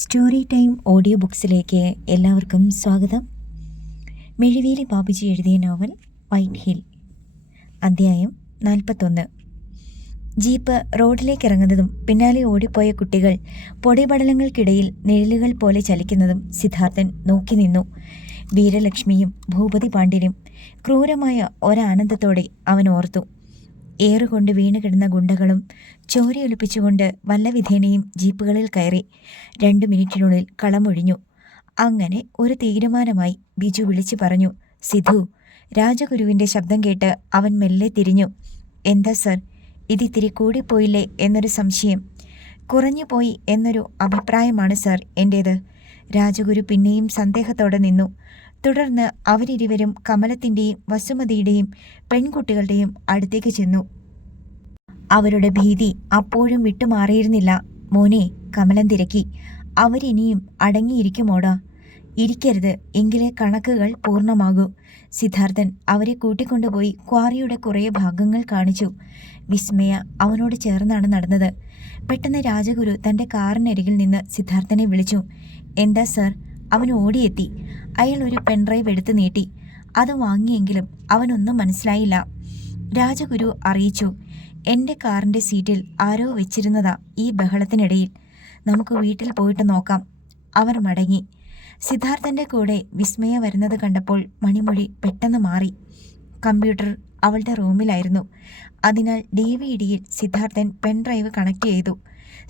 Story time audio ബുക്സിലേക്ക് എല്ലാവർക്കും സ്വാഗതം. മെഴുവേലി ബാബുജി എഴുതിയ നോവൽ വൈറ്റ് ഹിൽ, അധ്യായം 41. ജീപ്പ് റോഡിലേക്ക് ഇറങ്ങുന്നതും പിന്നാലെ ഓടിപ്പോയ കുട്ടികൾ പൊടിപടലങ്ങൾക്കിടയിൽ നിഴലുകൾ പോലെ ചലിക്കുന്നതും സിദ്ധാർത്ഥൻ നോക്കി നിന്നു. വീരലക്ഷ്മിയും ഭൂപതി പാണ്ഡ്യനും ക്രൂരമായ ഒരാനന്ദത്തോടെ അവൻ ഓർത്തു. ഏറുകൊണ്ട് വീണുകിടന്ന ഗുണ്ടകളും ചോരയൊലിപ്പിച്ചുകൊണ്ട് വല്ലവിധേനയും ജീപ്പുകളിൽ കയറി. 2 മിനിറ്റിനുള്ളിൽ കളമൊഴിഞ്ഞു. അങ്ങനെ ഒരു തീരുമാനമായി. ബിജു വിളിച്ചു പറഞ്ഞു, സിധു. രാജഗുരുവിൻ്റെ ശബ്ദം കേട്ട് അവൻ മെല്ലെ തിരിഞ്ഞു. എന്താ സർ, ഇതിത്തിരി കൂടിപ്പോയില്ലേ എന്നൊരു സംശയം. കുറഞ്ഞുപോയി എന്നൊരു അഭിപ്രായമാണ് സർ എൻ്റേത്. രാജഗുരു പിന്നെയും സന്ദേഹത്തോടെ നിന്നു. തുടർന്ന് അവരിരുവരും കമലത്തിൻ്റെയും വസുമതിയുടെയും പെൺകുട്ടികളുടെയും അടുത്തേക്ക് ചെന്നു. അവരുടെ ഭീതി അപ്പോഴും വിട്ടുമാറിയിരുന്നില്ല. മോനെ, കമലൻ തിരക്കി, അവരിനിയും അടങ്ങിയിരിക്കുമോടാ? ഇരിക്കരുത്, എങ്കിലേ കണക്കുകൾ പൂർണ്ണമാകൂ. സിദ്ധാർത്ഥൻ അവരെ കൂട്ടിക്കൊണ്ടുപോയി ക്വാറിയുടെ കുറേ ഭാഗങ്ങൾ കാണിച്ചു. വിസ്മയ അവനോട് ചേർന്നാണ് നടന്നത്. പെട്ടെന്ന് രാജഗുരു തൻ്റെ കാറിനരികിൽ നിന്ന് സിദ്ധാർത്ഥനെ വിളിച്ചു. എന്താ സർ? അവൻ ഓടിയെത്തി. അയാൾ ഒരു പെൻഡ്രൈവ് എടുത്ത് നീട്ടി. അത് വാങ്ങിയെങ്കിലും അവനൊന്നും മനസ്സിലായില്ല. രാജഗുരു അറിയിച്ചു, എൻ്റെ കാറിൻ്റെ സീറ്റിൽ ആരോ വെച്ചിരുന്നതാ ഈ ബഹളത്തിനിടയിൽ. നമുക്ക് വീട്ടിൽ പോയിട്ട് നോക്കാം. അവർ മടങ്ങി. സിദ്ധാർത്ഥൻ്റെ കൂടെ വിസ്മയ വരുന്നത് കണ്ടപ്പോൾ മണിമൊഴി പെട്ടെന്ന് മാറി. കമ്പ്യൂട്ടർ അവളുടെ റൂമിലായിരുന്നു. അതിനാൽ ഡിവിഡിയിൽ സിദ്ധാർത്ഥൻ പെൻഡ്രൈവ് കണക്ട് ചെയ്തു.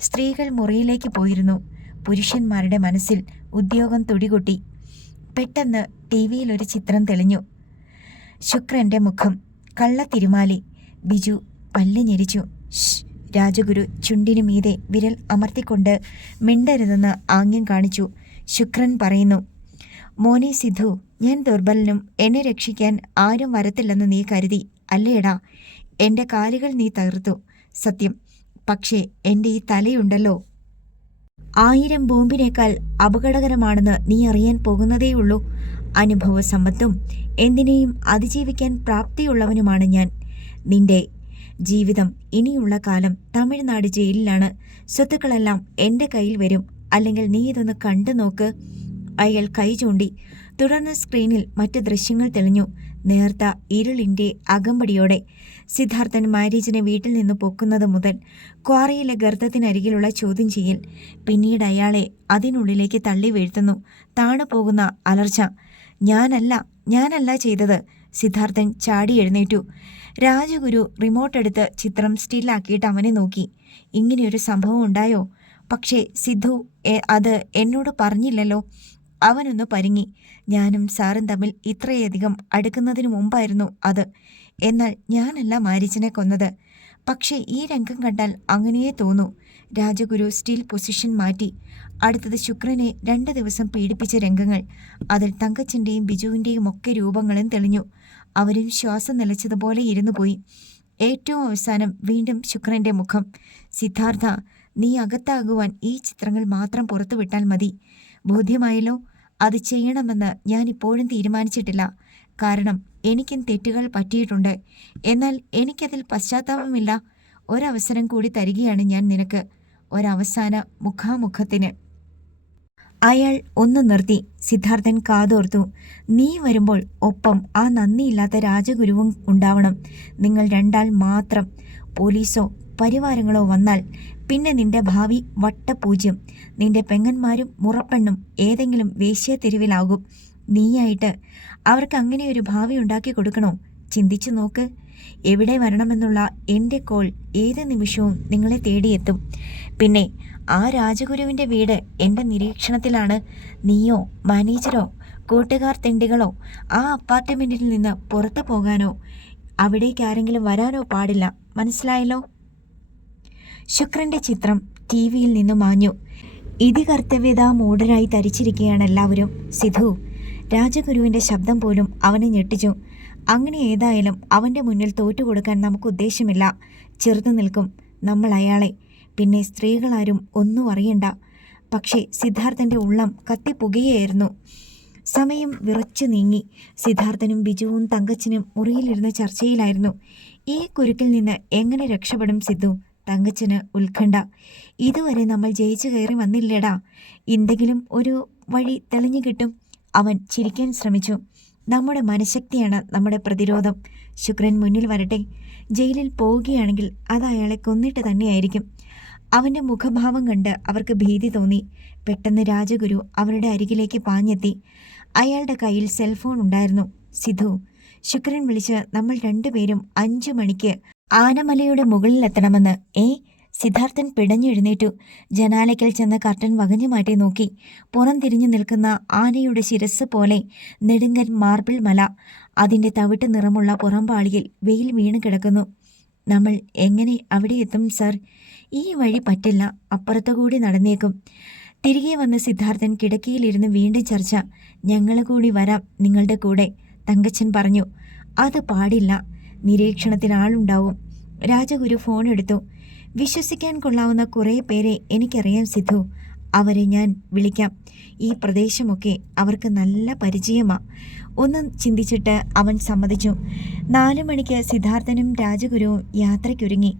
സ്ത്രീകൾ മുറിയിലേക്ക് പോയിരുന്നു. പുരുഷന്മാരുടെ മനസ്സിൽ ഉദ്യോഗം തുടികൊട്ടി. പെട്ടെന്ന് ടി വിയിൽ ഒരു ചിത്രം തെളിഞ്ഞു. ശുക്രൻ്റെ മുഖം, കള്ളത്തിരുമാലി. ബിജു പല്ല് ഞെരിച്ചു. രാജഗുരു ചുണ്ടിനു മീതെ വിരൽ അമർത്തിക്കൊണ്ട് മിണ്ടരുതെന്ന് ആംഗ്യം കാണിച്ചു. ശുക്രൻ പറയുന്നു, മോനെ സിധു, ഞാൻ ദുർബലനും എന്നെ രക്ഷിക്കാൻ ആരും വരത്തില്ലെന്ന് നീ കരുതി അല്ലേടാ? എൻ്റെ കാലുകൾ നീ തകർത്തു, സത്യം. പക്ഷേ എൻ്റെ ഈ തലയുണ്ടല്ലോ, 1000 ബോംബിനേക്കാൾ അപകടകരമാണെന്ന് നീ അറിയാൻ പോകുന്നതേയുള്ളൂ. അനുഭവ സമ്പത്തും എന്തിനേയും അതിജീവിക്കാൻ പ്രാപ്തിയുള്ളവനുമാണ് ഞാൻ. നിന്റെ ജീവിതം ഇനിയുള്ള കാലം തമിഴ്നാട് ജയിലിലാണ്. സ്വത്തുക്കളെല്ലാം എൻ്റെ കയ്യിൽ വരും. അല്ലെങ്കിൽ നീ ഇതൊന്ന് കണ്ടു നോക്ക്. അയാൾ കൈ ചൂണ്ടി. തുടർന്ന് സ്ക്രീനിൽ മറ്റു ദൃശ്യങ്ങൾ തെളിഞ്ഞു. നേർത്ത ഇരുളിൻ്റെ അകമ്പടിയോടെ സിദ്ധാർത്ഥൻ മാരീജിനെ വീട്ടിൽ നിന്ന് പൊക്കുന്നത് മുതൽ ക്വാറിയിലെ ഗർത്തത്തിനരികിലുള്ള ചോദ്യം ചെയ്യൽ, പിന്നീട് അയാളെ അതിനുള്ളിലേക്ക് തള്ളി വീഴ്ത്തുന്നു. താണു പോകുന്ന അലർച്ച. ഞാനല്ല ചെയ്തത്. സിദ്ധാർത്ഥൻ ചാടി എഴുന്നേറ്റു. രാജഗുരു റിമോട്ട് എടുത്ത് ചിത്രം സ്റ്റില്ലാക്കിയിട്ട് അവനെ നോക്കി. ഇങ്ങനെയൊരു സംഭവം ഉണ്ടായോ? പക്ഷേ സിദ്ധു അത് എന്നോട് പറഞ്ഞില്ലല്ലോ. അവനൊന്ന് പരുങ്ങി. ഞാനും സാറും തമ്മിൽ ഇത്രയധികം അടുക്കുന്നതിന് മുമ്പായിരുന്നു അത്. എന്നാൽ ഞാനല്ല മാരീജിനെ കൊന്നത്. പക്ഷേ ഈ രംഗം കണ്ടാൽ അങ്ങനെയേ തോന്നൂ. രാജഗുരു സ്റ്റിൽ പൊസിഷൻ മാറ്റി. അടുത്തത് ശുക്രനെ 2 ദിവസം പീഡിപ്പിച്ച രംഗങ്ങൾ. അതിൽ തങ്കച്ചൻ്റെയും ബിജുവിൻ്റെയും ഒക്കെ രൂപങ്ങളും തെളിഞ്ഞു. അവരും ശ്വാസം നിലച്ചതുപോലെ ഇരുന്നു പോയി. ഏറ്റവും അവസാനം വീണ്ടും ശുക്രൻ്റെ മുഖം. സിദ്ധാർത്ഥ, നീ അകത്താകുവാൻ ഈ ചിത്രങ്ങൾ മാത്രം പുറത്തുവിട്ടാൽ മതി. ബോധ്യമായല്ലോ? അത് ചെയ്യണമെന്ന് ഞാൻ ഇപ്പോഴും തീരുമാനിച്ചിട്ടില്ല. കാരണം എനിക്കും തെറ്റുകൾ പറ്റിയിട്ടുണ്ട്. എന്നാൽ എനിക്കതിൽ പശ്ചാത്താപമില്ല. ഒരവസരം കൂടി തരികയാണ് ഞാൻ നിനക്ക്, ഒരവസാന മുഖാമുഖത്തിന്. അയാൾ ഒന്ന് നിർത്തി. സിദ്ധാർത്ഥൻ കാതോർത്തു. നീ വരുമ്പോൾ ഒപ്പം ആ നന്ദിയില്ലാത്ത രാജഗുരുവും ഉണ്ടാവണം. നിങ്ങൾ 2 ആൾ മാത്രം. പോലീസോ പരിവാരങ്ങളോ വന്നാൽ പിന്നെ നിന്റെ ഭാവി വട്ടപൂജ്യം. നിന്റെ പെങ്ങന്മാരും മുറപ്പെണ്ണും ഏതെങ്കിലും വേശ്യാതെരുവിലാകും. നീയായിട്ട് അവർക്ക് അങ്ങനെയൊരു ഭാവി ഉണ്ടാക്കി കൊടുക്കണോ? ചിന്തിച്ചു നോക്ക്. എവിടെ വരണമെന്നുള്ള എൻ്റെ കോൾ ഏത് നിമിഷവും നിങ്ങളെ തേടിയെത്തും. പിന്നെ ആ രാജഗുരുവിൻ്റെ വീട് എൻ്റെ നിരീക്ഷണത്തിലാണ്. നീയോ മാനേജരോ കൂട്ടുകാർ തെണ്ടികളോ ആ അപ്പാർട്ട്മെൻറ്റിൽ നിന്ന് പുറത്തു പോകാനോ അവിടേക്ക് ആരെങ്കിലും വരാനോ പാടില്ല. മനസ്സിലായല്ലോ? ശുക്രൻ്റെ ചിത്രം ടി വിയിൽ നിന്ന് മാഞ്ഞു. ഇതികർത്തവ്യതാ മൂഢരായി തരിച്ചിരിക്കുകയാണ് എല്ലാവരും. സിധു, രാജഗുരുവിൻ്റെ ശബ്ദം പോലും അവനെ ഞെട്ടിച്ചു. അങ്ങനെ ഏതായാലും അവൻ്റെ മുന്നിൽ തോറ്റുകൊടുക്കാൻ നമുക്ക് ഉദ്ദേശമില്ല. ചെറുതു നിൽക്കും നമ്മൾ അയാളെ. പിന്നെ സ്ത്രീകളാരും ഒന്നും അറിയണ്ട. പക്ഷേ സിദ്ധാർത്ഥൻ്റെ ഉള്ളം കത്തിപ്പുകയായിരുന്നു. സമയം വിറച്ചു നീങ്ങി. സിദ്ധാർത്ഥനും ബിജുവും തങ്കച്ചനും മുറിയിലിരുന്ന് ചർച്ചയിലായിരുന്നു. ഈ കുരുക്കിൽ നിന്ന് എങ്ങനെ രക്ഷപ്പെടും സിദ്ധു? തങ്കച്ചന് ഉത്കണ്ഠ. ഇതുവരെ നമ്മൾ ജയിച്ചു കയറി വന്നില്ലേടാ, എന്തെങ്കിലും ഒരു വഴി തെളിഞ്ഞു കിട്ടും. അവൻ ചിരിക്കാൻ ശ്രമിച്ചു. നമ്മുടെ മനഃശക്തിയാണ് നമ്മുടെ പ്രതിരോധം. ശുക്രൻ മുന്നിൽ വരട്ടെ. ജയിലിൽ പോവുകയാണെങ്കിൽ അത് അയാളെ കൊന്നിട്ട് തന്നെയായിരിക്കും. അവൻ്റെ മുഖഭാവം കണ്ട് അവർക്ക് ഭീതി തോന്നി. പെട്ടെന്ന് രാജഗുരു അവരുടെ അരികിലേക്ക് പാഞ്ഞെത്തി. അയാളുടെ കയ്യിൽ സെൽഫോൺ ഉണ്ടായിരുന്നു. സിധു, ശുക്രൻ വിളിച്ച് നമ്മൾ രണ്ടുപേരും 5 മണിക്ക് ആനമലയുടെ മുകളിലെത്തണമെന്ന്. സിദ്ധാർത്ഥൻ പിടഞ്ഞെഴുന്നേറ്റു. ജനാലയ്ക്കൽ ചെന്ന് കർട്ടൻ വകഞ്ഞു മാറ്റി നോക്കി. പുറം തിരിഞ്ഞു നിൽക്കുന്ന ആനയുടെ ശിരസ് പോലെ നെടുങ്കൻ മാർബിൾ മല. അതിൻ്റെ തവിട്ട് നിറമുള്ള പുറംപാളിയിൽ വെയിൽ വീണ് കിടക്കുന്നു. നമ്മൾ എങ്ങനെ അവിടെ എത്തും സർ? ഈ വഴി പറ്റില്ല, അപ്പുറത്തുകൂടി നടന്നേക്കും. തിരികെ വന്ന് സിദ്ധാർത്ഥൻ കിടക്കയിലിരുന്ന് വീണ്ടും ചർച്ച. ഞങ്ങൾ കൂടി വരാം നിങ്ങളുടെ കൂടെ, തങ്കച്ചൻ പറഞ്ഞു. അത് പാടില്ല, നിരീക്ഷണത്തിന് ആളുണ്ടാവും. രാജഗുരു ഫോൺ എടുത്തു. വിശ്വസിക്കാൻ കൊള്ളാവുന്ന കുറേ പേരെ എനിക്കറിയാം സിദ്ധു. അവരെ ഞാൻ വിളിക്കാം. ഈ പ്രദേശമൊക്കെ അവർക്ക് നല്ല പരിചയമാണ്. ഒന്ന് ചിന്തിച്ചിട്ട് അവൻ സമ്മതിച്ചു. 4 മണിക്ക് സിദ്ധാർത്ഥനും രാജഗുരുവും യാത്രയ്ക്കൊരുങ്ങി.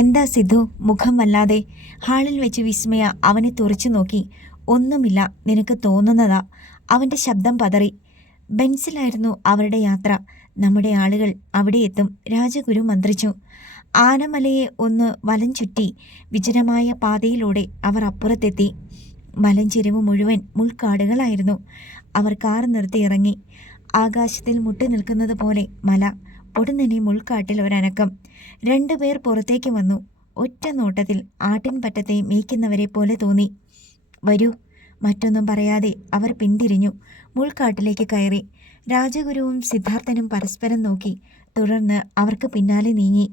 എന്താ സിദ്ധു, മുഖം വല്ലാതെ? ഹാളിൽ വെച്ച് വിസ്മയ അവനെ തുറച്ചു നോക്കി. ഒന്നുമില്ല, നിനക്ക് തോന്നുന്നതാ. അവൻ്റെ ശബ്ദം പതറി. ബെൻസിലായിരുന്നു അവരുടെ യാത്ര. നമ്മുടെ ആളുകൾ അവിടെ എത്തും, രാജഗുരു മന്ത്രിച്ചു. ആനമലയെ ഒന്ന് വലം ചുറ്റി വിജനമായ പാതയിലൂടെ അവർ അപ്പുറത്തെത്തി. മലഞ്ചെരിവ് മുഴുവൻ മുൾക്കാടുകളായിരുന്നു. അവർ കാർ നിർത്തി ഇറങ്ങി. ആകാശത്തിൽ മുട്ടി നിൽക്കുന്നത് പോലെ മല. പൊടുന്നനെ മുൾക്കാട്ടിൽ ഒരനക്കം. 2 പേർ പുറത്തേക്ക് വന്നു. ഒറ്റ നോട്ടത്തിൽ ആട്ടിൻപറ്റത്തെ മേയ്ക്കുന്നവരെ പോലെ തോന്നി. വരൂ. മറ്റൊന്നും പറയാതെ അവർ പിന്തിരിഞ്ഞു. മുൾക്കാട്ടിലേക്ക് കയറി. രാജഗുരുവും സിദ്ധാർത്ഥനും പരസ്പരം നോക്കി. തുടർന്ന് അവർക്ക് പിന്നാലെ നീങ്ങി.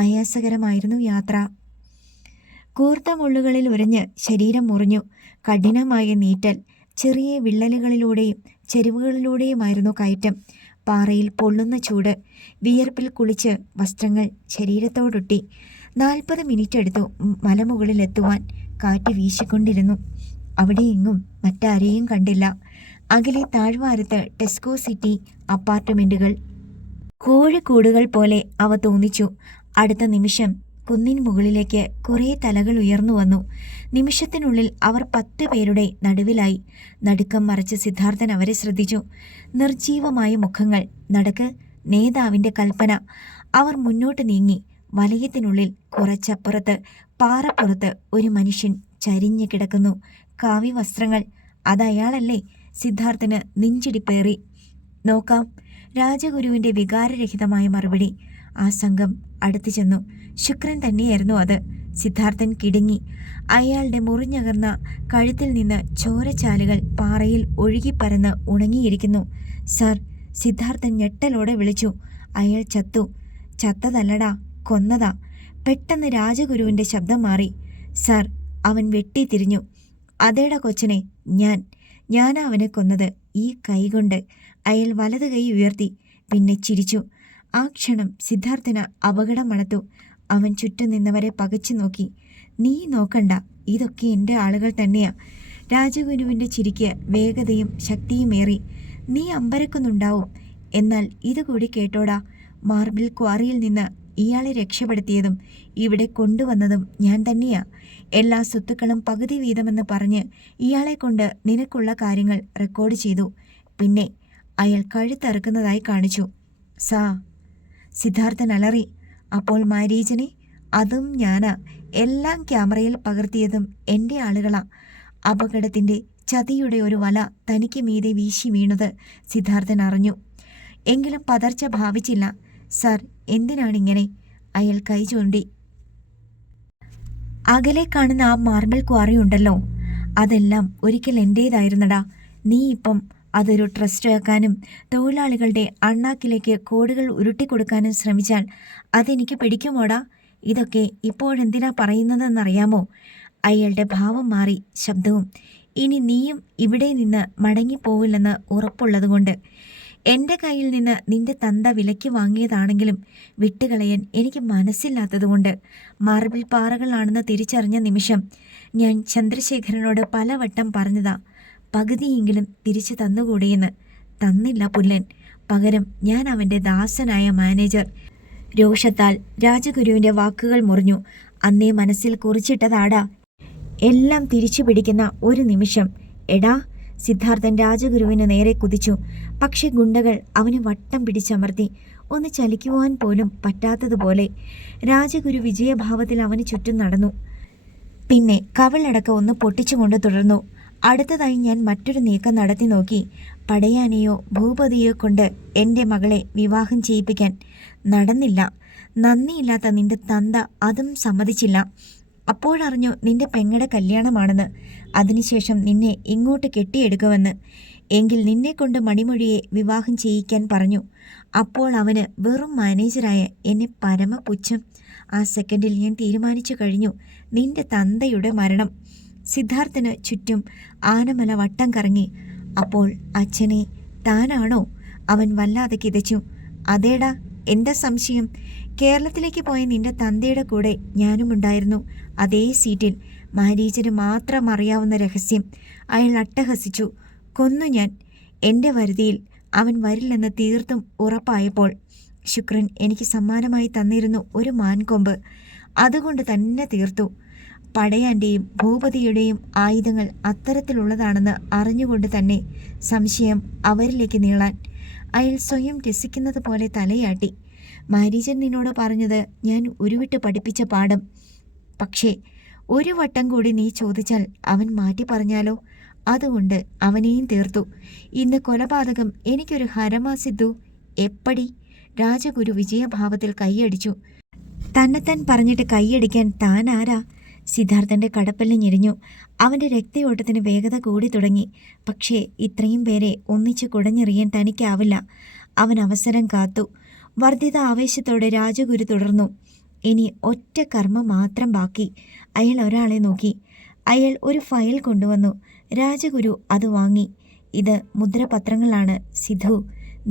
ആയാസകരമായിരുന്നു യാത്ര. കൂർത്ത മുള്ളുകളിൽ ഉരഞ്ഞ് ശരീരം മുറിഞ്ഞു. കഠിനമായ നീറ്റൽ. ചെറിയ വിള്ളലുകളിലൂടെയും ചെരിവുകളിലൂടെയുമായിരുന്നു കയറ്റം. പാറയിൽ പൊള്ളുന്ന ചൂട്. വിയർപ്പിൽ കുളിച്ച് വസ്ത്രങ്ങൾ ശരീരത്തോടൊട്ടി. 40 മിനിറ്റ് എടുത്തു മലമുകളിലെത്തുവാൻ. കാറ്റ് വീശിക്കൊണ്ടിരുന്നു. അവിടെയെങ്ങും മറ്റാരെയും കണ്ടില്ല. അകലെ താഴ്വാരത്ത് ടെസ്കോ സിറ്റി അപ്പാർട്ട്മെൻറ്റുകൾ. കോഴിക്കൂടുകൾ പോലെ അവ തോന്നിച്ചു. അടുത്ത നിമിഷം കുന്നിൻ മുകളിലേക്ക് കുറേ തലകൾ ഉയർന്നു വന്നു. നിമിഷത്തിനുള്ളിൽ അവർ 10 പേരുടെ നടുവിലായി. നടുക്കം മറച്ച് സിദ്ധാർത്ഥൻ അവരെ ശ്രദ്ധിച്ചു. നിർജീവമായ മുഖങ്ങൾ. നടക്ക്, നേതാവിൻ്റെ കൽപ്പന. അവർ മുന്നോട്ട് നീങ്ങി. വലയത്തിനുള്ളിൽ കുറച്ചപ്പുറത്ത് പാറപ്പുറത്ത് ഒരു മനുഷ്യൻ ചരിഞ്ഞു കിടക്കുന്നു. കാവ്യവസ്ത്രങ്ങൾ. അതയാളല്ലേ? സിദ്ധാർത്ഥന് നെഞ്ചിടിപ്പേറി. നോക്കാം. രാജഗുരുവിൻ്റെ വികാരരഹിതമായ മറുപടി. ആ സംഘം അടുത്തു ചെന്നു. ശുക്രൻ തന്നെയായിരുന്നു അത്. സിദ്ധാർത്ഥൻ കിടുങ്ങി. അയാളുടെ മുറിഞ്ഞകർന്ന കഴുത്തിൽ നിന്ന് ചോരച്ചാലുകൾ പാറയിൽ ഒഴുകിപ്പരന്ന് ഉണങ്ങിയിരിക്കുന്നു. സർ, സിദ്ധാർത്ഥൻ ഞെട്ടലോടെ വിളിച്ചു. അയാൾ ചത്തു. ചത്തതല്ലടാ, കൊന്നതാ. പെട്ടെന്ന് രാജഗുരുവിൻ്റെ ശബ്ദം മാറി. സർ, അവൻ വെട്ടിത്തിരിഞ്ഞു. അതേടാ കൊച്ചനെ, ഞാനാ അവനെ കൊന്നത്, ഈ കൈകൊണ്ട്. അയാൾ വലത് കൈ ഉയർത്തി. പിന്നെ ചിരിച്ചു. ആ ക്ഷണം സിദ്ധാർത്ഥന് അപകടം മണത്തു. അവൻ ചുറ്റും നിന്നവരെ പകച്ചു നോക്കി. നീ നോക്കണ്ട, ഇതൊക്കെ എൻ്റെ ആളുകൾ തന്നെയാ. രാജഗുരുവിൻ്റെ ചിരിക്ക് വേഗതയും ശക്തിയുമേറി. നീ അമ്പരക്കുന്നുണ്ടാവും, എന്നാൽ ഇതുകൂടി കേട്ടോടാ. മാർബിൾ ക്വാറിയിൽ നിന്ന് ഇയാളെ രക്ഷപ്പെടുത്തിയതും ഇവിടെ കൊണ്ടുവന്നതും ഞാൻ തന്നെയാ. എല്ലാ സ്വത്തുക്കളും പകുതി വീതമെന്ന് പറഞ്ഞ് ഇയാളെ കൊണ്ട് നിനക്കുള്ള കാര്യങ്ങൾ റെക്കോർഡ് ചെയ്തു. പിന്നെ അയാൾ കഴുത്തറുക്കുന്നതായി കാണിച്ചു. സിദ്ധാർത്ഥൻ അലറി. അപ്പോൾ മാരീജനെ? അതും ഞാനാ. എല്ലാം ക്യാമറയിൽ പകർത്തിയതും എൻ്റെ ആളുകളാ. അപകടത്തിൻ്റെ ചതിയുടെ ഒരു വല തനിക്ക് മീതെ വീശി വീണത് സിദ്ധാർത്ഥൻ അറിഞ്ഞു. എങ്കിലും പതർച്ച ഭാവിച്ചില്ല. സർ, എന്തിനാണിങ്ങനെ? അയാൾ കൈ ചൂണ്ടി. അകലെ കാണുന്ന ആ മാർബിൾ ക്വാറി ഉണ്ടല്ലോ, അതെല്ലാം ഒരിക്കൽ എൻ്റേതായിരുന്നടാ. നീ ഇപ്പം അതൊരു ട്രസ്റ്റ് ആക്കാനും തൊഴിലാളികളുടെ അണ്ണാക്കിലേക്ക് കോടുകൾ ഉരുട്ടിക്കൊടുക്കാനും ശ്രമിച്ചാൽ അതെനിക്ക് പിടിക്കുമോടാ? ഇതൊക്കെ ഇപ്പോഴെന്തിനാ പറയുന്നതെന്നറിയാമോ? അയാളുടെ ഭാവം മാറി, ശബ്ദവും. ഇനി നീയും ഇവിടെ നിന്ന് മടങ്ങിപ്പോവില്ലെന്ന് ഉറപ്പുള്ളതുകൊണ്ട്. എൻ്റെ കയ്യിൽ നിന്ന് നിന്റെ തന്ത വിലയ്ക്ക് വാങ്ങിയതാണെങ്കിലും വിട്ടുകളയാൻ എനിക്ക് മനസ്സില്ലാത്തതുകൊണ്ട്. മാർബിൾ പാറകളാണെന്ന് തിരിച്ചറിഞ്ഞ നിമിഷം ഞാൻ ചന്ദ്രശേഖരനോട് പലവട്ടം പറഞ്ഞതാ, പകുതിയെങ്കിലും തിരിച്ചു തന്നുകൂടിയെന്ന്. തന്നില്ല പുല്ലൻ. പകരം ഞാൻ അവൻ്റെ ദാസനായ മാനേജർ. രോഷത്താൽ രാജഗുരുവിൻ്റെ വാക്കുകൾ മുറിഞ്ഞു. അന്നേ മനസ്സിൽ കുറിച്ചിട്ടതാടാ. എല്ലാം തിരിച്ചു പിടിക്കുന്ന ഒരു നിമിഷം. എടാ! സിദ്ധാർത്ഥൻ രാജഗുരുവിന് നേരെ കുതിച്ചു. പക്ഷെ ഗുണ്ടകൾ അവനെ വട്ടം പിടിച്ചമർത്തി. ഒന്ന് ചലിക്കുവാൻ പോലും പറ്റാത്തതുപോലെ. രാജഗുരു വിജയഭാവത്തിൽ അവന് ചുറ്റും നടന്നു. പിന്നെ കവിളടക്കം ഒന്ന് പൊട്ടിച്ചുകൊണ്ട് തുടർന്നു. അടുത്തതായി ഞാൻ മറ്റൊരു നീക്കം നടത്തി നോക്കി. പടയാനെയോ ഭൂപതിയോ കൊണ്ട് എൻ്റെ മകളെ വിവാഹം ചെയ്യിപ്പിക്കാൻ. നടന്നില്ല. നന്ദിയില്ലാത്ത നിന്റെ തന്ത അതും സമ്മതിച്ചില്ല. അപ്പോഴറിഞ്ഞു നിന്റെ പെങ്ങടെ കല്യാണമാണെന്ന്. അതിനുശേഷം നിന്നെ ഇങ്ങോട്ട് കെട്ടിയെടുക്കുമെന്ന്. എങ്കിൽ നിന്നെക്കൊണ്ട് മണിമൊഴിയെ വിവാഹം ചെയ്യിക്കാൻ പറഞ്ഞു. അപ്പോൾ അവന് വെറും മാനേജരായ എന്നെ പരമപുച്ഛം. ആ സെക്കൻഡിൽ ഞാൻ തീരുമാനിച്ചു കഴിഞ്ഞു. നിന്റെ തന്തയുടെ മരണം. സിദ്ധാർത്ഥന് ചുറ്റും ആനമല വട്ടം കറങ്ങി. അപ്പോൾ അച്ഛനെ താനാണോ? അവൻ വല്ലാതെ കിതച്ചു. അതേടാ, എന്താ സംശയം? കേരളത്തിലേക്ക് പോയ നിന്റെ തന്തയുടെ കൂടെ ഞാനുമുണ്ടായിരുന്നു. അതേ സീറ്റിൽ. മാരീചന് മാത്രം അറിയാവുന്ന രഹസ്യം. അയാൾ അട്ടഹസിച്ചു. കൊന്നു ഞാൻ. എൻ്റെ വരുതിയിൽ അവൻ വരില്ലെന്ന് തീർത്തും ഉറപ്പായപ്പോൾ ശുക്രൻ എനിക്ക് സമ്മാനമായി തന്നിരുന്നു ഒരു മാൻകൊമ്പ്. അതുകൊണ്ട് തന്നെ തീർത്തു. പടയാൻ്റെയും ഭൂപതിയുടെയും ആയുധങ്ങൾ അത്തരത്തിലുള്ളതാണെന്ന് അറിഞ്ഞുകൊണ്ട് തന്നെ സംശയം അവരിലേക്ക് നീളാൻ. അയാൾ സ്വയം രസിക്കുന്നത് പോലെ തലയാട്ടി. മാരീചൻ നിന്നോട് പറഞ്ഞത് ഞാൻ ഉരുവിട്ട് പഠിപ്പിച്ച പാഠം. പക്ഷേ ഒരു വട്ടം കൂടി നീ ചോദിച്ചാൽ അവൻ മാറ്റി പറഞ്ഞാലോ? അതുകൊണ്ട് അവനെയും തീർത്തു. ഇന്ന് കൊലപാതകം എനിക്കൊരു ഹരമാ സിദ്ധു. എപ്പടി? രാജഗുരു വിജയഭാവത്തിൽ കൈയടിച്ചു. തന്നെത്താൻ പറഞ്ഞിട്ട് കൈയടിക്കാൻ താൻ ആരാ? സിദ്ധാർത്ഥന്റെ കടപ്പല്ല് ഞെരിഞ്ഞു. അവന്റെ രക്തയോട്ടത്തിന് വേഗത കൂടി തുടങ്ങി. പക്ഷേ ഇത്രയും പേരെ ഒന്നിച്ച് കുടഞ്ഞെറിയാൻ തനിക്കാവില്ല. അവൻ അവസരം കാത്തു. വർദ്ധിത ആവേശത്തോടെ രാജഗുരു തുടർന്നു. ഇനി ഒറ്റ കർമ്മം മാത്രം ബാക്കി. അയാൾ ഒരാളെ നോക്കി. അയാൾ ഒരു ഫയൽ കൊണ്ടുവന്നു. രാജഗുരു അത് വാങ്ങി. ഇത് മുദ്രപത്രങ്ങളാണ് സിദ്ധു.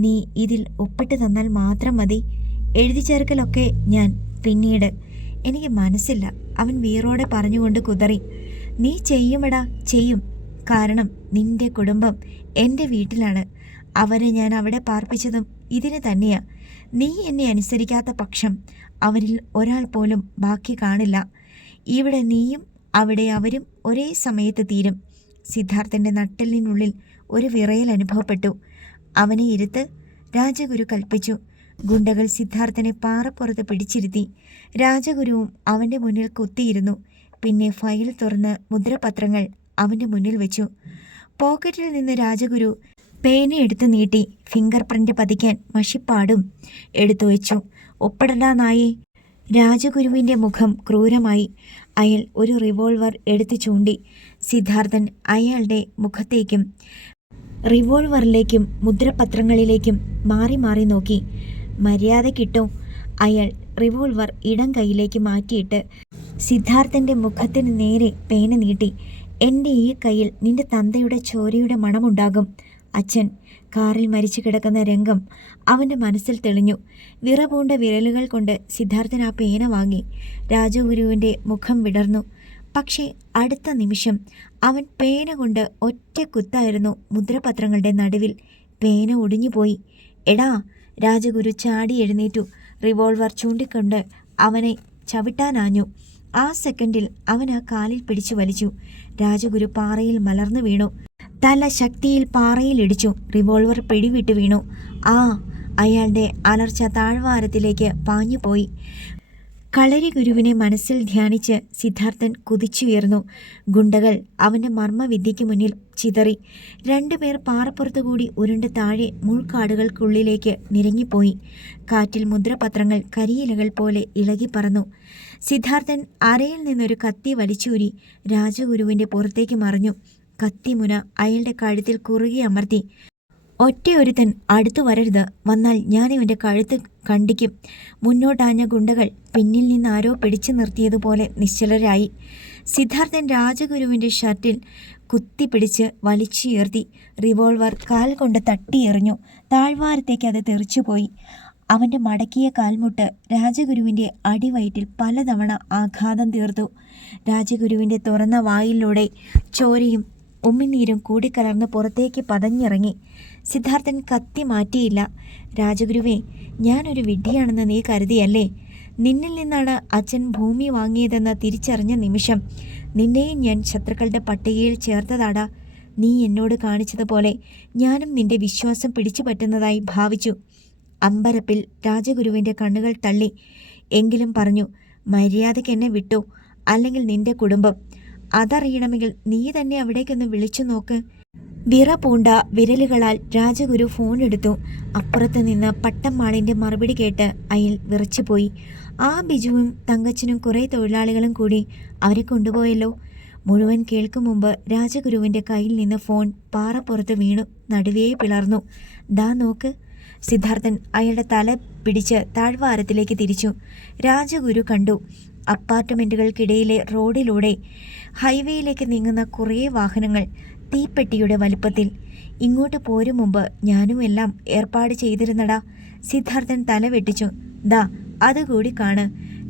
നീ ഇതിൽ ഒപ്പിട്ട് തന്നാൽ മാത്രം മതി. എഴുതി ചേർക്കലൊക്കെ ഞാൻ പിന്നീട്. എനിക്ക് മനസ്സില്ല, അവൻ വീറോടെ പറഞ്ഞുകൊണ്ട് കുതറി. നീ ചെയ്യുമെടാ, ചെയ്യും. കാരണം നിന്റെ കുടുംബം എൻ്റെ വീട്ടിലാണ്. അവരെ ഞാൻ അവിടെ പാർപ്പിച്ചതും ഇതിന് തന്നെയാ. നീ എന്നെ അനുസരിക്കാത്ത പക്ഷം അവരിൽ ഒരാൾ പോലും ബാക്കി കാണില്ല. ഇവിടെ നീയും അവിടെ അവരും ഒരേ സമയത്ത് തീരും. സിദ്ധാർത്ഥൻ്റെ നട്ടെല്ലിനുള്ളിൽ ഒരു വിറയൽ അനുഭവപ്പെട്ടു. അവനെ ഇരുത്ത്, രാജഗുരു കൽപ്പിച്ചു. ഗുണ്ടകൾ സിദ്ധാർത്ഥനെ പാറപ്പുറത്ത് പിടിച്ചിരുത്തി. രാജഗുരുവും അവൻ്റെ മുന്നിൽ കുത്തിയിരുന്നു. പിന്നെ ഫയൽ തുറന്ന് മുദ്രപത്രങ്ങൾ അവൻ്റെ മുന്നിൽ വെച്ചു. പോക്കറ്റിൽ നിന്ന് രാജഗുരു പേനയെടുത്ത് നീട്ടി. ഫിംഗർ പ്രിൻ്റ് പതിക്കാൻ മഷിപ്പാടും എടുത്തു വെച്ചു. ഒപ്പിടടാ നായേ. രാജഗുരുവിൻ്റെ മുഖം ക്രൂരമായി. അയാൾ ഒരു റിവോൾവർ എടുത്തു ചൂണ്ടി. സിദ്ധാർത്ഥൻ അയാളുടെ മുഖത്തേക്കും റിവോൾവറിലേക്കും മുദ്രപത്രങ്ങളിലേക്കും മാറി മാറി നോക്കി. മര്യാദക്കിട്ടോ. അയാൾ റിവോൾവർ ഇടം കൈയിലേക്ക് മാറ്റിയിട്ട് സിദ്ധാർത്ഥൻ്റെ മുഖത്തിന് നേരെ പേന നീട്ടി. എൻ്റെ ഈ കയ്യിൽ നിന്റെ തന്തയുടെ ചോരയുടെ മണമുണ്ടാകും. അച്ഛൻ കാറിൽ മരിച്ചു കിടക്കുന്ന രംഗം അവൻ്റെ മനസ്സിൽ തെളിഞ്ഞു. വിറപൂണ്ട വിരലുകൾ കൊണ്ട് സിദ്ധാർത്ഥൻ ആ പേന വാങ്ങി. രാജഗുരുവിൻ്റെ മുഖം വിടർന്നു. പക്ഷേ അടുത്ത നിമിഷം അവൻ പേന കൊണ്ട് ഒറ്റ കുത്തായിരുന്നു മുദ്രപത്രങ്ങളുടെ നടുവിൽ. പേന ഒടിഞ്ഞുപോയി. എടാ! രാജഗുരു ചാടി എഴുന്നേറ്റു. റിവോൾവർ ചൂണ്ടിക്കൊണ്ട് അവനെ ചവിട്ടാനാഞ്ഞു. ആ സെക്കൻഡിൽ അവൻ ആ കാലിൽ പിടിച്ചു വലിച്ചു. രാജഗുരു പാറയിൽ മലർന്നു വീണു. തല ശക്തിയിൽ പാറയിലിടിച്ചു. റിവോൾവർ പിടിവിട്ട് വീണു. അയാളുടെ അലർച്ച താഴ്വാരത്തിലേക്ക് പാഞ്ഞുപോയി. കളരി ഗുരുവിനെ മനസ്സിൽ ധ്യാനിച്ച് സിദ്ധാർത്ഥൻ കുതിച്ചുയർന്നു. ഗുണ്ടകൾ അവൻ്റെ മർമ്മവിദ്യയ്ക്ക് മുന്നിൽ ചിതറി. 2 പേർ പാറപ്പുറത്തുകൂടി ഉരുണ്ട് താഴെ മുൾക്കാടുകൾക്കുള്ളിലേക്ക് നിരങ്ങിപ്പോയി. കാറ്റിൽ മുദ്രപത്രങ്ങൾ കരിയിലകൾ പോലെ ഇളകിപ്പറന്നു. സിദ്ധാർത്ഥൻ അരയിൽ നിന്നൊരു കത്തി വലിച്ചൂരി രാജഗുരുവിൻ്റെ പുറത്തേക്ക് മറിഞ്ഞു. കത്തിമുന അയാളുടെ കഴുത്തിൽ കുറുകെ അമർത്തി. ഒറ്റയൊരുത്തൻ അടുത്തു വരരുത്. വന്നാൽ ഞാൻ ഇവൻ്റെ കഴുത്ത് കണ്ടിക്കും. മുന്നോട്ടാഞ്ഞ ഗുണ്ടകൾ പിന്നിൽ നിന്ന് ആരോ പിടിച്ചു നിർത്തിയതുപോലെ നിശ്ചലരായി. സിദ്ധാർത്ഥൻ രാജഗുരുവിൻ്റെ ഷർട്ടിൽ കുത്തിപ്പിടിച്ച് വലിച്ചുയർത്തി. റിവോൾവർ കാൽ കൊണ്ട് തട്ടിയെറിഞ്ഞു. താഴ്വാരത്തേക്ക് അത് തെറിച്ചുപോയി. അവൻ്റെ മടക്കിയ കാൽമുട്ട് രാജഗുരുവിൻ്റെ അടിവയറ്റിൽ പലതവണ ആഘാതം തീർത്തു. രാജഗുരുവിൻ്റെ തുറന്ന വായിലൂടെ ചോരയും ഉമ്മിനീരും കൂടിക്കലർന്ന് പുറത്തേക്ക് പതഞ്ഞിറങ്ങി. സിദ്ധാർത്ഥൻ കത്തി മാറ്റിയില്ല. രാജഗുരുവേ, ഞാനൊരു വിഡ്ഢിയാണെന്ന് നീ കരുതിയല്ലേ? നിന്നിൽ നിന്നാണ് അച്ഛൻ ഭൂമി വാങ്ങിയതെന്ന് തിരിച്ചറിഞ്ഞ നിമിഷം നിന്നെയും ഞാൻ ശത്രുക്കളുടെ പട്ടികയിൽ ചേർത്തതാടാ. നീ എന്നോട് കാണിച്ചതുപോലെ ഞാനും നിന്റെ വിശ്വാസം പിടിച്ചു പറ്റുന്നതായി ഭാവിച്ചു. അമ്പരപ്പിൽ രാജഗുരുവിൻ്റെ കണ്ണുകൾ തള്ളി. എങ്കിലും പറഞ്ഞു, മര്യാദയ്ക്ക് എന്നെ വിട്ടോ, അല്ലെങ്കിൽ നിന്റെ കുടുംബം. അതറിയണമെങ്കിൽ നീ തന്നെ അവിടേക്കൊന്ന് വിളിച്ചു നോക്ക്. വിറ പൂണ്ട വിരലുകളാൽ രാജഗുരു ഫോൺ എടുത്തു. അപ്പുറത്ത് നിന്ന് പട്ടംമാളിൻ്റെ മറുപടി കേട്ട് അയാൾ വിറച്ചുപോയി. ആ ബിജുവും തങ്കച്ചനും കുറേ തൊഴിലാളികളും കൂടി അവരെ കൊണ്ടുപോയല്ലോ. മുഴുവൻ കേൾക്കും മുമ്പ് രാജഗുരുവിൻ്റെ കയ്യിൽ നിന്ന് ഫോൺ പാറപ്പുറത്ത് വീണു നടുവേ പിളർന്നു. ദാ നോക്ക്. സിദ്ധാർത്ഥൻ അയാളുടെ തല പിടിച്ച് താഴ്വാരത്തിലേക്ക് തിരിച്ചു. രാജഗുരു കണ്ടു. അപ്പാർട്ട്മെൻറ്റുകൾക്കിടയിലെ റോഡിലൂടെ ഹൈവേയിലേക്ക് നീങ്ങുന്ന കുറേ വാഹനങ്ങൾ, തീപ്പെട്ടിയുടെ വലിപ്പത്തിൽ. ഇങ്ങോട്ട് പോരും മുമ്പ് ഞാനും എല്ലാം ഏർപ്പാട് ചെയ്തിരുന്നടാ. സിദ്ധാർത്ഥൻ തല വെട്ടിച്ചു. ദാ അതുകൂടി കാണ്.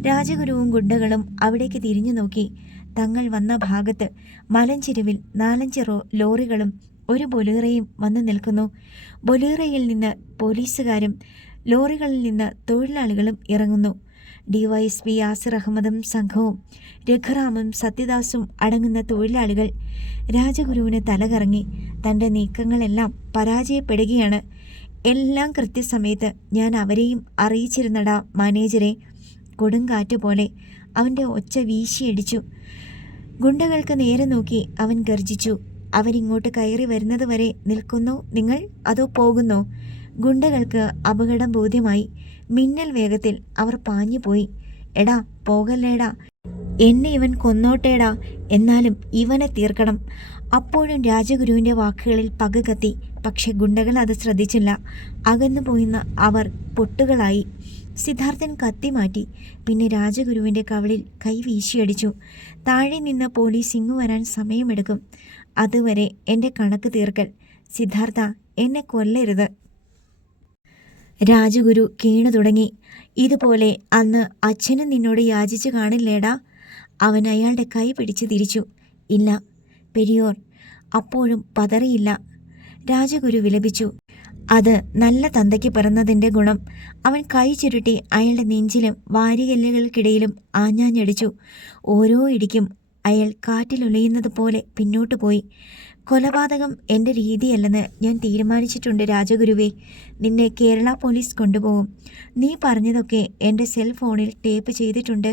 രാജഗുരുവും ഗുണ്ടകളും അവിടേക്ക് തിരിഞ്ഞു നോക്കി. തങ്ങൾ വന്ന ഭാഗത്ത് മലഞ്ചെരുവിൽ 4-5 ലോറികളും ഒരു ബൊലേറയും വന്നു നിൽക്കുന്നു. ബൊലേറയിൽ നിന്ന് പോലീസുകാരും ലോറികളിൽ നിന്ന് തൊഴിലാളികളും ഇറങ്ങുന്നു. DYSP യാസിർ അഹമ്മദും സംഘവും, രഘുറാമും സത്യദാസും അടങ്ങുന്ന തൊഴിലാളികൾ. രാജഗുരുവിന് തലകറങ്ങി. തൻ്റെ നീക്കങ്ങളെല്ലാം പരാജയപ്പെടുകയാണ്. എല്ലാം കൃത്യസമയത്ത് ഞാൻ അവരെയും അറിയിച്ചിരുന്നടാ മാനേജരെ. കൊടുങ്കാറ്റ് പോലെ അവൻ്റെ ഒച്ച വീശിയടിച്ചു. ഗുണ്ടകൾക്ക് നേരെ നോക്കി അവൻ ഗർജിച്ചു. അവരിങ്ങോട്ട് കയറി വരുന്നത് വരെ നിൽക്കുന്നോ നിങ്ങൾ, അതോ പോകുന്നോ? ഗുണ്ടകൾക്ക് അപകടം ബോധ്യമായി. മിന്നൽ വേഗത്തിൽ അവർ പാഞ്ഞുപോയി. എടാ പോകല്ലേടാ, എന്നെ ഇവൻ കൊന്നോട്ടേടാ, എന്നാലും ഇവനെ തീർക്കണം. അപ്പോഴും രാജഗുരുവിൻ്റെ വാക്കുകളിൽ പക കത്തി. പക്ഷെ ഗുണ്ടകൾ അത് ശ്രദ്ധിച്ചില്ല. അകന്നു പോയിന്ന് അവർ പൊട്ടുകളായി. സിദ്ധാർത്ഥൻ കത്തി മാറ്റി. പിന്നെ രാജഗുരുവിൻ്റെ കവിളിൽ കൈ വീശിയടിച്ചു. താഴെ നിന്ന് പോലീസ് ഇങ്ങു വരാൻ സമയമെടുക്കും. അതുവരെ എൻ്റെ കണക്ക് തീർക്കൽ. സിദ്ധാർത്ഥ, എന്നെ കൊല്ലരുത്. രാജഗുരു കീണു തുടങ്ങി. ഇതുപോലെ അന്ന് അച്ഛനും നിന്നോട് യാചിച്ചു കാണില്ലേടാ? അവൻ അയാളുടെ കൈ പിടിച്ച് തിരിച്ചു. ഇല്ല പെരിയോർ. അപ്പോഴും പതറിയില്ല. രാജഗുരു വിലപിച്ചു. അത് നല്ല തന്തയ്ക്ക് പിറന്നതിൻ്റെ ഗുണം. അവൻ കൈ ചുരുട്ടി അയാളുടെ നെഞ്ചിലും വാരികല്ലുകൾക്കിടയിലും ആഞ്ഞാഞ്ഞടിച്ചു. ഓരോ ഇടിക്കും അയാൾ കാറ്റിലുലയുന്നത് പോലെ പിന്നോട്ടു പോയി. കൊലപാതകം എൻ്റെ രീതിയല്ലെന്ന് ഞാൻ തീരുമാനിച്ചിട്ടുണ്ട് രാജഗുരുവേ. നിന്നെ കേരള പോലീസ് കൊണ്ടുപോകും. നീ പറഞ്ഞതൊക്കെ എൻ്റെ സെൽ ഫോണിൽ ടേപ്പ് ചെയ്തിട്ടുണ്ട്.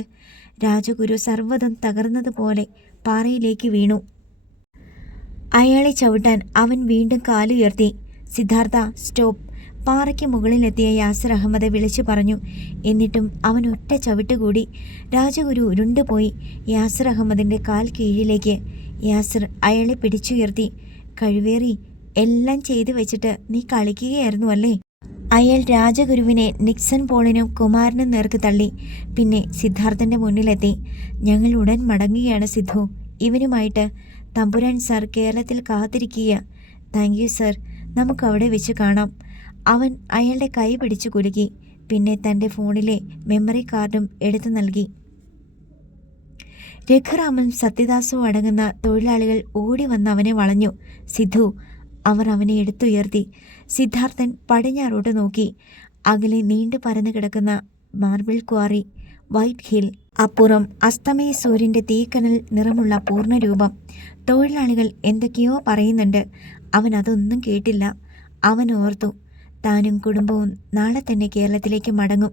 രാജഗുരു സർവ്വതും തകർന്നതുപോലെ പാറയിലേക്ക് വീണു. അയാളെ ചവിട്ടാൻ അവൻ വീണ്ടും കാലുയർത്തി. സിദ്ധാർത്ഥ, സ്റ്റോപ്പ്. പാറയ്ക്ക് മുകളിലെത്തിയ യാസിർ അഹമ്മദ് വിളിച്ചു പറഞ്ഞു. എന്നിട്ടും അവൻ ഒറ്റ ചവിട്ടുകൂടി. രാജഗുരു ഉരുണ്ടുപോയി യാസിർ അഹമ്മദിൻ്റെ കാൽ കീഴിലേക്ക്. യാസിർ അയാളെ പിടിച്ചുയർത്തി. കഴിവേറി, എല്ലാം ചെയ്തു വെച്ചിട്ട് നീ കളിക്കുകയായിരുന്നു അല്ലേ? അയാൾ രാജഗുരുവിനെ നിക്സൺ പോളിനും കുമാരനും നേർക്ക് തള്ളി. പിന്നെ സിദ്ധാർത്ഥൻ്റെ മുന്നിലെത്തി. ഞങ്ങൾ ഉടൻ മടങ്ങുകയാണ് സിദ്ധു. ഇവനുമായിട്ട് തമ്പുരാൻ സാർ കേരളത്തിൽ കാത്തിരിക്കുക. Thank you sir. നമുക്കവിടെ വെച്ച് കാണാം. അവൻ അയാളുടെ കൈ പിടിച്ചു കുലുക്കി. പിന്നെ തൻ്റെ ഫോണിലെ മെമ്മറി കാർഡും എടുത്തു നൽകി. രഘുറാമും സത്യദാസും അടങ്ങുന്ന തൊഴിലാളികൾ ഓടി വന്ന് അവനെ വളഞ്ഞു. സിദ്ധു. അവർ അവനെ എടുത്തുയർത്തി. സിദ്ധാർത്ഥൻ പടിഞ്ഞാറോട്ട് നോക്കി. അകലെ നീണ്ടു പരന്നു കിടക്കുന്ന മാർബിൾ ക്വാറി, വൈറ്റ് ഹിൽ. അപ്പുറം അസ്തമയ സൂര്യൻ്റെ തീക്കനൽ നിറമുള്ള പൂർണ്ണരൂപം. തൊഴിലാളികൾ എന്തൊക്കെയോ പറയുന്നുണ്ട്. അവൻ അതൊന്നും കേട്ടില്ല. അവൻ ഓർത്തു, താനും കുടുംബവും നാളെ തന്നെ കേരളത്തിലേക്ക് മടങ്ങും.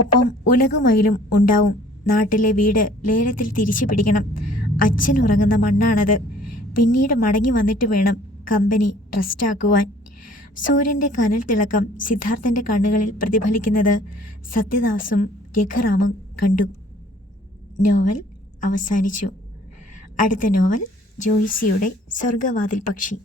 ഒപ്പം ഉലകുമയിലും ഉണ്ടാവും. നാട്ടിലെ വീട് ലേലത്തിൽ തിരിച്ചു പിടിക്കണം. അച്ഛൻ ഉറങ്ങുന്ന മണ്ണാണത്. പിന്നീട് മടങ്ങി വന്നിട്ട് വേണം കമ്പനി ട്രസ്റ്റാക്കുവാൻ. സൂര്യൻ്റെ കനൽ തിളക്കം സിദ്ധാർത്ഥൻ്റെ കണ്ണുകളിൽ പ്രതിഫലിക്കുന്നത് സത്യദാസും രഘുറാമും കണ്ടു. നോവൽ അവസാനിച്ചു. അടുത്ത നോവൽ ജോയ്സിയുടെ സ്വർഗവാതിൽ പക്ഷി.